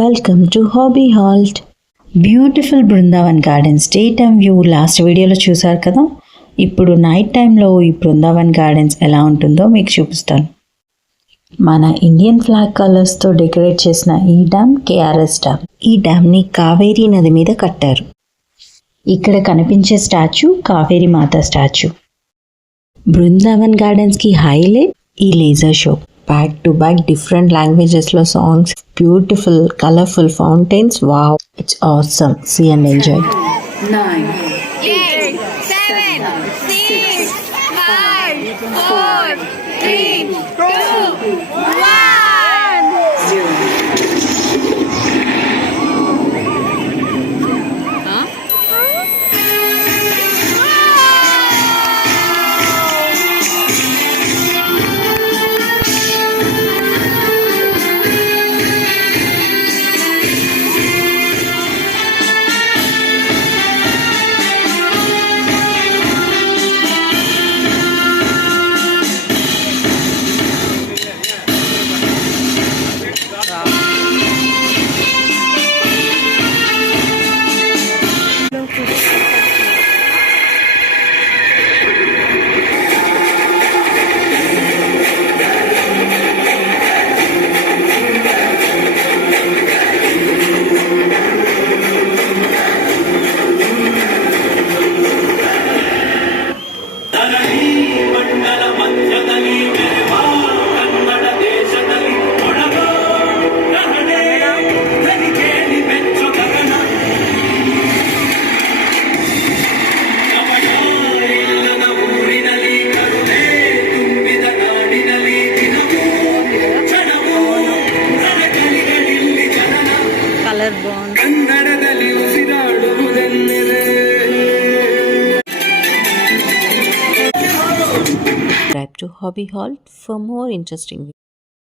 Welcome to hobby halt. Beautiful Brindavan gardens day time view last వీడియోలో చూసారు కదా. ఇప్పుడు నైట్ టైంలో ఈ బృందావన్ గార్డెన్స్ ఎలా ఉంటుందో మీకు చూపిస్తాను. మన ఇండియన్ ఫ్లాగ్ కలర్స్తో డెకరేట్ చేసిన ఈ డ్యామ్ కేఆర్ఎస్ డ్యామ్. ఈ డ్యామ్ని కావేరీ నది మీద కట్టారు. ఇక్కడ కనిపించే స్టాచ్యూ కావేరీ మాత స్టాచ్యూ. బృందావన్ గార్డెన్స్కి హైలైట్ ఈ laser show. Back to back different languages lo songs, beautiful colorful fountains. Wow, it's awesome. See and enjoy. 9 8 7 6 5 4 3 2 1 Subscribe to Hobby Hall for more interesting videos.